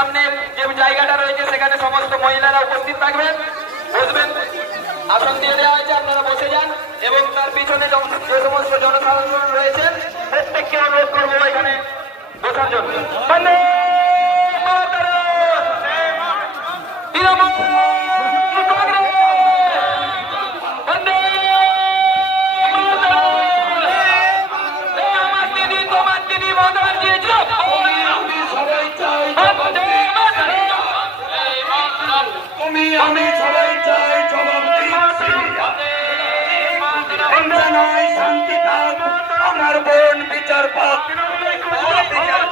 সামনে যে জায়গাটা রয়েছে, সেখানে সমস্ত মহিলারা উপস্থিত থাকবেন। বসবেন আসন দিয়ে দেওয়া হয়েছে, আপনারা বসে যান এবং তার পিছনে যে- সমস্ত জনসাধারণ রয়েছেন, প্রত্যেককে অনুরোধ করব এখানে বসার জন্য। তুমি আমি সবাই চাই জবাব শান্তি থাক আমার বোন বিচার পাক।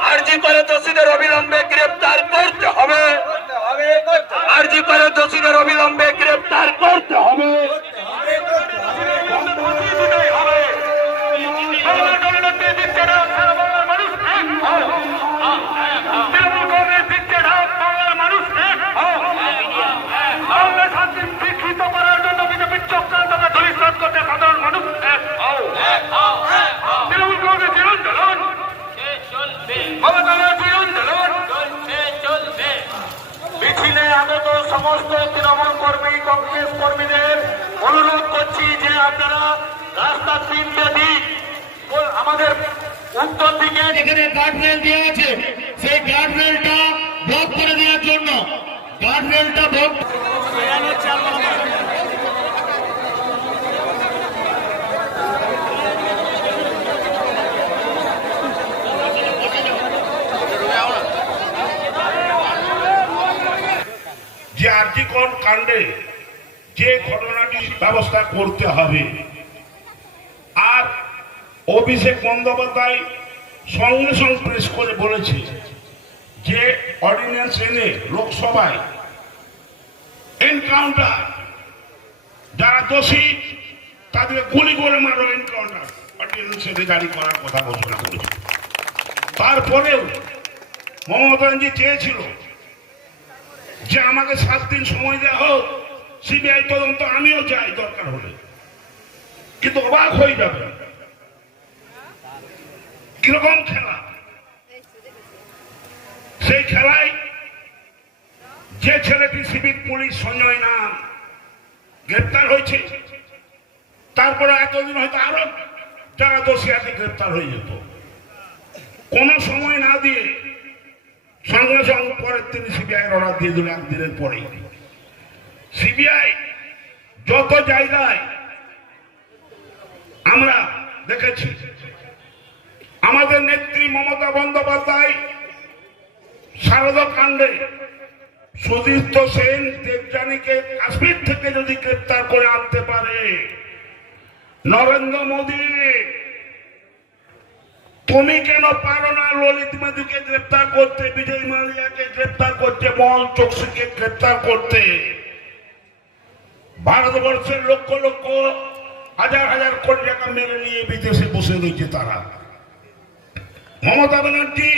আরজি করে দোষীদের অবিলম্বে গ্রেপ্তার করতে হবে। আরজি করে দোষীদের অবিলম্বে গ্রেপ্তার করতে হবে। আগত সমস্ত তৃণমূল কর্মী কংগ্রেস কর্মীদের অনুরোধ করছি যে আপনারা রাস্তা তিনটে দিক আমাদের উত্তর দিকে এখানে গার্ডরেল দেওয়া আছে। সেই গার্ডরেলটা ব্লক করে দেওয়ার জন্য। গার্ডরেলটা ব্লক আর্জিকর কাণ্ডে যে ঘটনাটি ব্যবস্থা করতে হবে। আর অভিষেক বন্দ্যোপাধ্যায় সঙ্গে সঙ্গে প্রেস করে বলেছে যে অর্ডিন্যান্স এনে লোকসভায় এনকাউন্টার, যারা দোষী, তাদের গুলি করে মারো এনকাউন্টার। অর্ডিন্যান্স এনে জারি করার কথা ঘোষণা করেছে। তারপরেও মমতা চেয়েছিল যে আমাকে সাত দিন সময় দেওয়া হোক, সিবিআই তদন্ত আমিও যাই, দরকার হলে। কিন্তু অবাক হয়ে যাবে কীরকম খেলা? সেই খেলায় যে ছেলেটি সিভিক পুলিশ সঞ্জয় নাম গ্রেপ্তার হয়েছে, তারপরে এতদিন হয়তো আরও যারা দোষী আছে গ্রেপ্তার হয়ে যেত। কোনো সময় না দিয়ে সঙ্গে সঙ্গে পরের তিনি সিবিআই অর্ডার দিয়ে দিল একদিনের পরেই। সিবিআই যত জায়গায় আমরা দেখেছি, আমাদের নেত্রী মমতা বন্দ্যোপাধ্যায়, শারদা কাণ্ডে সুদীপ্ত সেন, দেবযানীকে কাশ্মীর থেকে যদি গ্রেপ্তার করে আনতে পারে, নরেন্দ্র মোদী তুমি কেন পারো না ললিত মাধুকে গ্রেপ্তার করতে, বিজয় মালিয়াকে গ্রেপ্তার করতে মহল চোকসিকে গ্রেপ্তার করতে? ভারতবর্ষের লক্ষ লক্ষ, হাজার হাজার কোটি টাকা মেরে নিয়ে বিদেশে বসে রয়েছে তারা। মমতা ব্যানার্জি,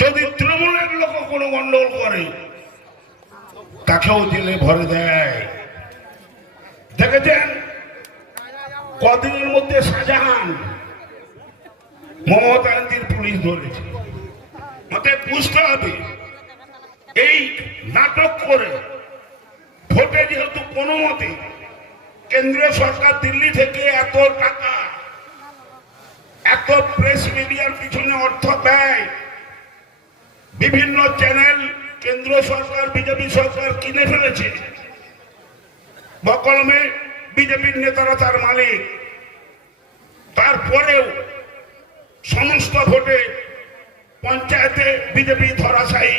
যদি তৃণমূলের লোক কোনো গন্ডগোল করে, তাকেও জেলে ভরে দেয়। দেখেছেন? কদিনের মধ্যে শাহজাহান মমতা ব্যানার্জির পুলিশ ধরেছে। মতে বুঝতে হবে এই নাটক করে ভোটে যেহেতু কোনো মতে কেন্দ্রীয় সরকার দিল্লি থেকে এত টাকা, এত প্রেস মিডিয়ার পিছনে অর্থ দেয় বিভিন্ন চ্যানেল কেন্দ্র সরকার, বিজেপি সরকার কিনে ফেলেছে। বকলমে বিজেপির নেতারা তার মালিক। তারপরেও সমস্ত ভোটে পঞ্চায়েতে বিজেপি ধরাশায়ী